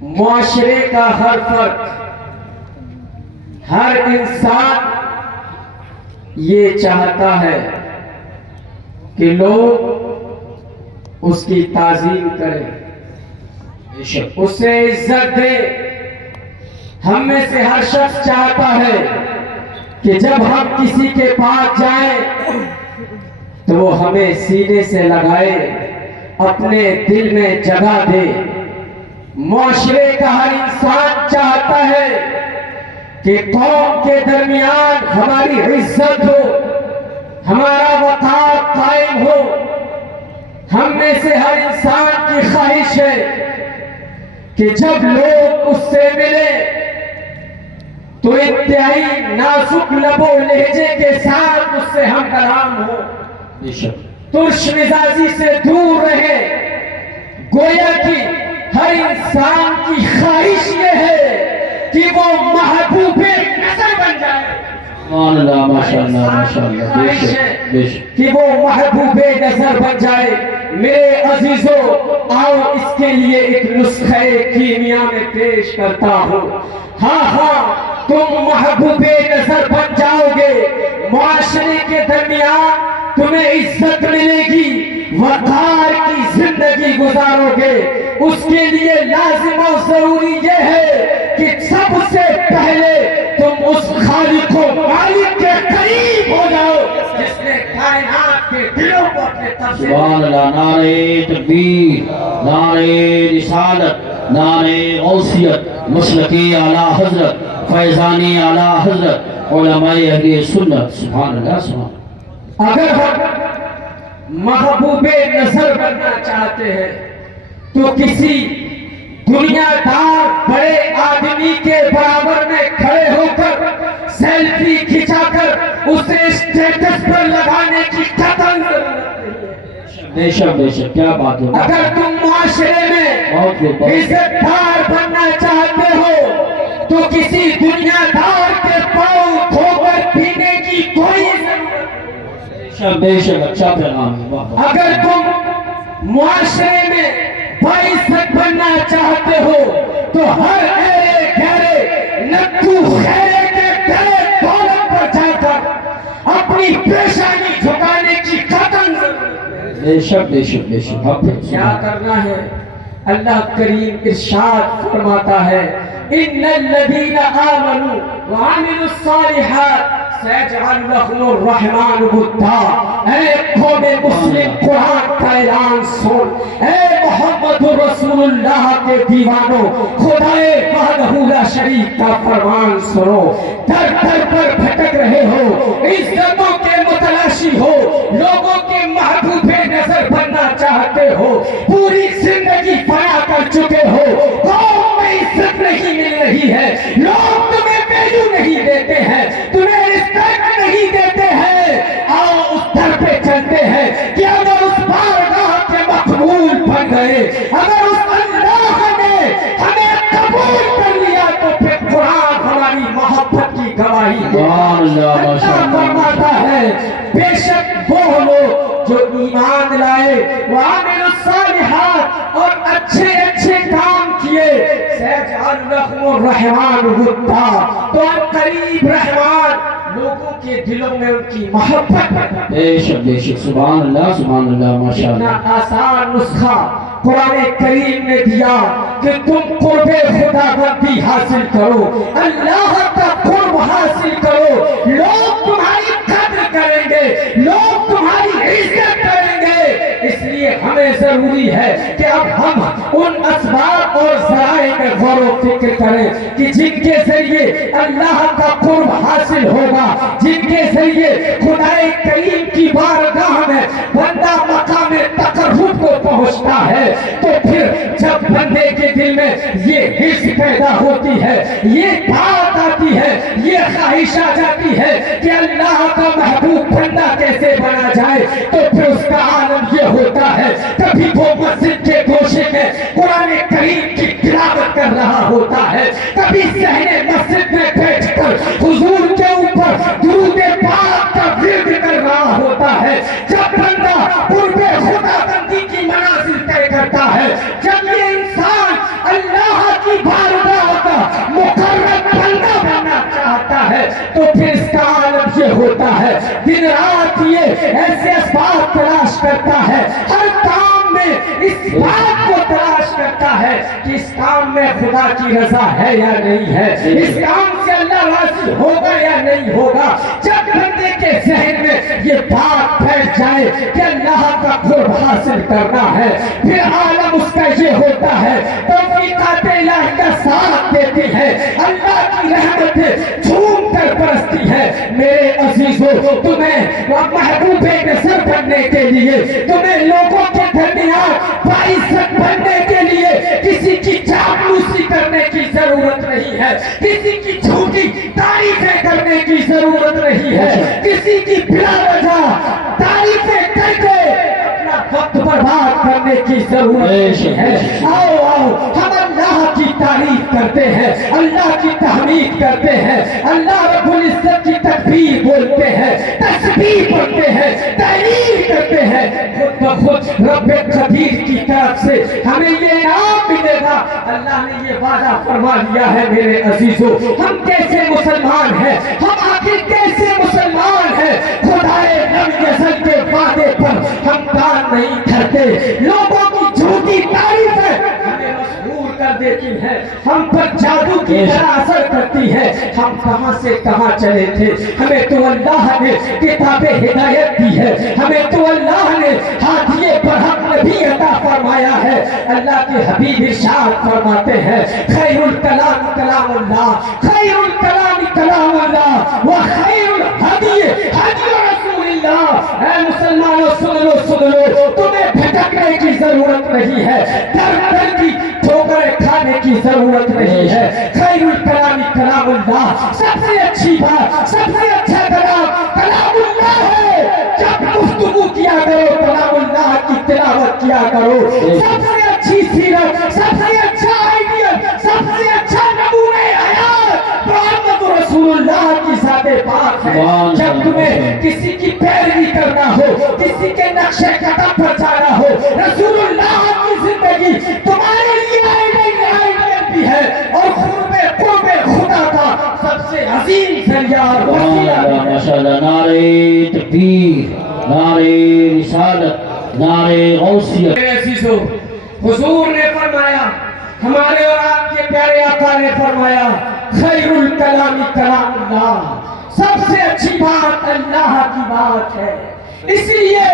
معاشرے کا ہر فرد، ہر انسان یہ چاہتا ہے کہ لوگ اس کی تعظیم کریں، اسے عزت دے۔ ہم میں سے ہر شخص چاہتا ہے کہ جب ہم کسی کے پاس جائیں تو وہ ہمیں سینے سے لگائے، اپنے دل میں جگہ دے۔ معاشرے کا ہر انسان چاہتا ہے کہ قوم کے درمیان ہماری عزت ہو، ہمارا وقار قائم ہو۔ ہم میں سے ہر انسان کی خواہش ہے کہ جب لوگ اس سے ملے تو انتہائی نازک لب و لہجے کے ساتھ اس سے ہم کلام ہو، ترش مزاجی سے دور رہے۔ گویا کہ ہر انسان کی خواہش یہ ہے کہ وہ محبوب نظر بن جائے، کہ وہ محبوب نظر بن جائے۔ میرے عزیزو، آؤ اس کے لیے ایک نسخہ کیمیا میں پیش کرتا ہوں۔ ہاں تم محبوب نظر بن جاؤ گے، معاشرے کے درمیان تمہیں عزت ملے گی، وقار کی زندگی گزارو گے۔ اس کے لیے لازم و ضروری یہ ہے کہ سب سے پہلے تم اس خالق و مالک کے قریب ہو جاؤ جس نے کائنات کے دلوں کو اپنے طرف سے۔ سبحان اللہ، نعرہ تکبیر، نعرہ رسالت، نعرہ غوثیت، مسلکی اعلیٰ حضرت، فیضانی اعلیٰ حضرت، علماء اہل سنت۔ سبحان اللہ، سبحان اللہ۔ اگر ہم محبوب نظر بننا چاہتے ہیں تو کسی دنیا دار بڑے آدمی کے برابر میں کھڑے ہو کر سیلفی کھچا کر اسے اسٹیٹس پر لگانے کی قطعاً ضرورت نہیں ہے۔ بے شک بے شک، کیا بات ہے۔ اگر تم معاشرے میں عزت دار بننا چاہتے ہو تو کسی دنیا دار کے پاؤں دھو کر پینے کی کوئی ضرورت نہیں۔ بے شک، اچھا پیغام ہے۔ اگر تم معاشرے میں باعزت بننا چاہتے ہو تو ہر ایرے گہرے نکو خیرے کے گلے دولت پر جا کر اپنی پیشانی جھکانے کی قطعاً ضرورت ہے۔ بے شک بے شک بے شک۔ کیا کرنا ہے؟ اللہ کریم ارشاد فرماتا ہے، ان الذین آمنوا وعملوا الصالحات سيجعل لهم الرحمن ودا۔ اے قوم مسلم، قرآن کا اعلان سن، اے محمد رسول اللہ کے دیوانوں، خدائے وحدہ لا شریک کا فرمان سنو۔ در در پر بھٹک رہے ہو، عزتوں کے متلاشی ہو، لوگوں کے محبوب نظر بننا چاہتے ہو، پوری زندگی فنا کر چکے ہو، قوم میں عزت نہیں مل رہی ہے، لوگ تمہیں ویلیو نہیں دیتے ہیں، تمہیں رسپیکٹ نہیں دیتے ہیں۔ آؤ اس در پہ چلتے ہیں کہ اگر اس بارگاہ کے مقبول بن گئے، اگر اس اللہ نے ہمیں قبول کر لیا تو پھر قرآن ہماری محبت کی گواہی دے۔ اللہ فرماتا ہے، بے شک وہ لوگ جو ایمان لائے، وعملوا الصالحات، اور اچھے اچھے کام کیے، سيجعل لهم الرحمن ودا، تو قریب رحمان لوگوں کے دلوں میں ان کی محبت پیدا۔ بے شک بے شک، سبحان اللہ سبحان اللہ، ماشاء اتنا اللہ۔ آسان نسخہ قرآن کریم نے دیا کہ تم قرب خدا بندی حاصل کرو، اللہ کا قرب حاصل کرو، لوگ تمہاری قدر کریں گے، لوگ تمہاری عزت کریں گے۔ اس لیے ہمیں ضروری ہے کہ اب ہم ان اسباب اور ذرائع میں غور و فکر کریں کہ جن کے ذریعے اللہ کا قرب حاصل ہوگا، جن کے ذریعے خدائے کریم کی بارگاہ میں بندہ مقام تقرب کو پہنچتا ہے، تو پھر جب بندے کے دل میں یہ حس پیدا ہوتی ہے، یہ بات آتی ہے، یہ خواہش آ جاتی ہے کہ اللہ کا محبوب بندہ کیسے بنا جائے، تو پھر اس کا عالم یہ ہوتا ہے، کبھی وہ مسجد کے گوشے میں قرآن کریم کی تلاوت کر رہا ہوتا ہے، کبھی صحن مسجد میں بیٹھ کر حضور کے اوپر درود پاک کا ورد کر رہا ہوتا ہے۔ جب بندہ قرب خدا بندی کی منازل طے کرتا ہے، جب یہ انسان اللہ کی दिन रात ये ऐसे असबाब तलाश करता है, हर काम में इस बात को तलाश करता है कि इस काम में खुदा की रजा है या नहीं है, इस काम से अल्लाह राज़ी होगा या नहीं होगा। जब बंदे के ज़हन में ये बात बैठ जाए कि अल्लाह का कुर्ब हासिल करना है, फिर आलम उसका ये होता है, तौफीक़ात इलाही का साथ देती है, अल्लाह की रहमत झूम कर बरसती है। मेरे अजीजों, तुम्हें महबूबे नज़र बनने के लिए, तुम्हें लोगों के दरमियान बाइज़्ज़त बनने के लिए किसी की चापलूसी करने की जरूरत नहीं है, किसी की झूठी तारीफें करने की जरूरत नहीं है, किसी की बिला वजह तारीफें करके अपना वक्त बर्बाद करने की जरूरत नहीं है। आओ आओ, हम अल्लाह की तारीफ करते हैं, अल्लाह की तहमीद करते हैं, अल्लाह रब्बुल इज्जत की तकबीर बोलते हैं, तस्बीह पढ़ते हैं, तहलील करते हैं। खुद ब खुद रब्बे कदीर की तरफ से हमें ये इनाम मिलेगा। अल्लाह ने ये वादा फरमा लिया है। मेरे अजीजों, हम कैसे मुसलमान हैं, हम आखिर कैसे मुसलमान हैं? खुदाए रब अज़ल के वादे पर हम काम नहीं करते, लोगों की झूठी तारीफें हमें मजबूर कर देती है, हम पर जादू की तरह असर करती है। हम कहां से कहां चले थे, हमें तो अल्लाह ने किताबे हिदायत दी है, हमें तो अल्लाह ने हाथिये पर हक नबी अता फरमाया है। अल्लाह के हबीब इरशाद फरमाते हैं, खैरुल कलाम कलामुल्लाह, खैरुल कलाम कलामुल्लाह व खैरुल हदी हदी रसूलुल्लाह। ऐ मुसलमानों, सुन लो, तुम्हें भटकने की जरूरत नहीं है, दर की ठोकरें खाने की जरूरत नहीं है। खैरुल कलाम कलामुल्लाह, सबसे अच्छी बात, सबसे अच्छा कलाम कलामुल्लाह है। जब गुफ्तगू किया करो, कलामुल्लाह की तिलावत किया करो। सबसे अच्छी सीरत, सबसे अच्छा आइडियल, सबसे अच्छा नमूने हयात मोहम्मद रसूलुल्लाह की ज़ाते पाक है। जब तुम्हें किसी की पैरवी करना हो, किसी के नक्शे कदम पर जाना हो, रसूलुल्लाह की जिंदगी तुम्हारे लिए आइडियल भी है और कुर्बे खुदा का सबसे अजीम जरिया और वसीला भी है। माशाअल्लाह, नारे तकबीर, नारे रिसालत, नारे गौसियत। मेरे अजीजों, हुजूर ने फरमाया, हमारे और आपके प्यारे आका ने फरमाया, खैरुल कलामी कलामुल्लाह, सबसे अच्छी बात अल्लाह की बात है। इसलिए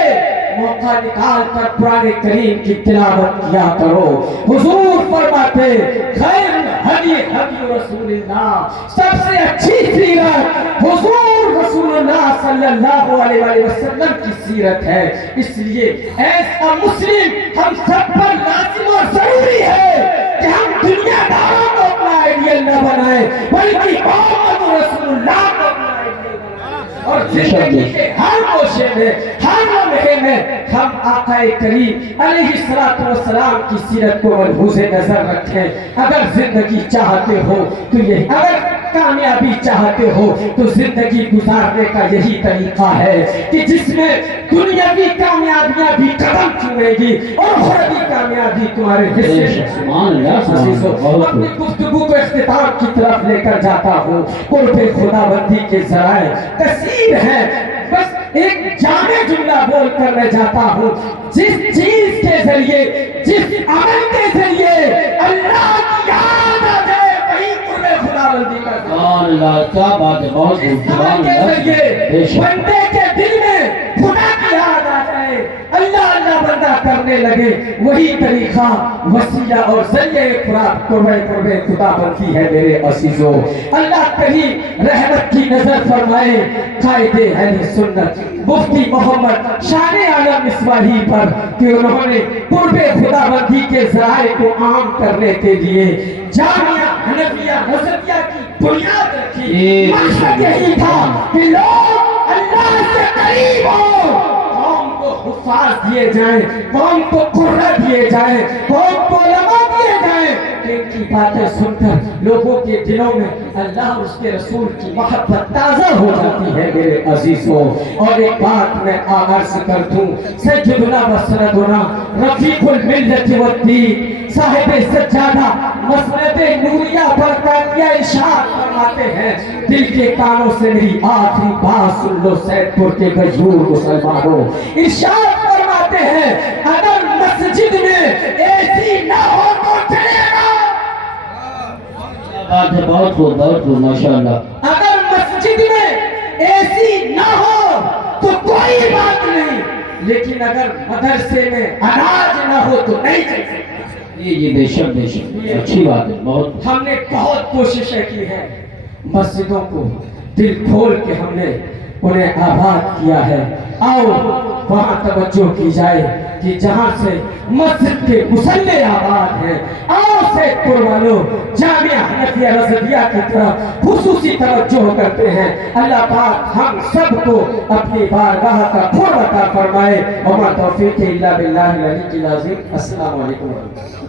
मौका निकाल कर कुरान करीम की तिलावत किया करो। हुजूर फरमाते, खैरुल हदी हदी रसूलुल्लाह, सबसे अच्छी सीरत हुजूर रसूलुल्लाह सल्लल्लाहु अलैहि वसल्लम की सीरत है। इसलिए ऐसा मुस्लिम हम सब पर लाजिम और जरूरी है कि हम दुनियादारों को अपना आइडियल न बनाए, बल्कि मोहम्मद रसूलुल्लाह को अपना आइडियल बनाए और जिंदगी के हर गोशे में, हर लम्हे में हम आकाए करीम अलैहिस्सलातु वस्सलाम की सीरत को मलहूज़े नजर रखें। अगर जिंदगी चाहते हो तो ये, अगर कामयाबी चाहते हो तो जिंदगी गुजारने का यही तरीका है कि जिसमें दुनियावी कामयाबियां भी कदम चुनेगी और उखरवी कामयाबी तुम्हारे हिस्से में। अपनी गुफ्तगू को इख्तिताम की तरफ लेकर जाता हूँ। कुर्बे खुदाबंदी के ज़राए कसीर है, बस एक जामे जुमला बोल कर मैं जाता हूँ। जिस चीज के जरिए, जिस अमल के जरिए अल्लाह की याद आ जाए, वही कुर्बे खुदाबंदी का क्या बात है, बहुत अमल के जरिए बंदे के दिल में खुदा की याद आ जाए, अल्लाह अल्लाह बंदा करने लगे, वही तरीका वसीला और जरिए कुर्बे खुदाबंदी है। मेरे अजीजों, अल्लाह करीम रहमत की नजर फरमाए कायदे अहले सुन्नत मुफ्ती मोहम्मद शाने आलम इस्माइली पर कि उन्होंने कुर्बे खुदाबंदी के ज़राए को आम करने के लिए जामिया हनफिया नज़रिया की बुनियाद रखी। मकसद यही था कि लोग अल्लाह से करीब हो, कौम को हुफ़ाज़ दिए जाएं, कौम को कुर्रा दिए जाएं, कौम को उलमा दिए जाएं। इनकी बातें सुनकर लोगों के दिलों में अल्लाह और उसके रसूल की मोहब्बत ताज़ा हो जाती है। मेरे अजीजों, और एक बात मैं आगाज़ कर दूं, सज्जदुना व सनदुना रफीकुल मिल्लत व दीन, साहिब सज्जादा मसनद नूरिया बरकातिया इरशाद फरमाते हैं, दिल के कानों से मेरी आखिरी बात सुन लो सैदपुर के गयूर मुसलमानों। इरशाद फरमाते हैं, अगर मस्जिद में एसी ना हो तो चलेगा। बात है, बहुत खूब माशाअल्लाह। अगर मस्जिद में एसी ना हो तो कोई बात नहीं, लेकिन अगर मदरसे में अनाज ना हो तो नहीं चल सकता। ये बेशक अच्छी बात है, बहुत। हमने बहुत कोशिशें की हैं, मस्जिदों को दिल खोल के हमने उन्हें आबाद किया है। आओ वहाँ तवज्जो की जाए कि जहाँ से मस्जिद के मुसल्ले आबाद हैं, आओ सैदपुर वालों जामिया हनफिया रज़विया की तरफ खुसूसी तवज्जो करते हैं। अल्लाह पाक हम सबको अपनी बारगाह का क़ुर्ब अता फरमाए। वमा तौफीक़ी इल्ला बिल्लाहिल अलीय्यिल अज़ीम। अस्सलामु अलैकुम।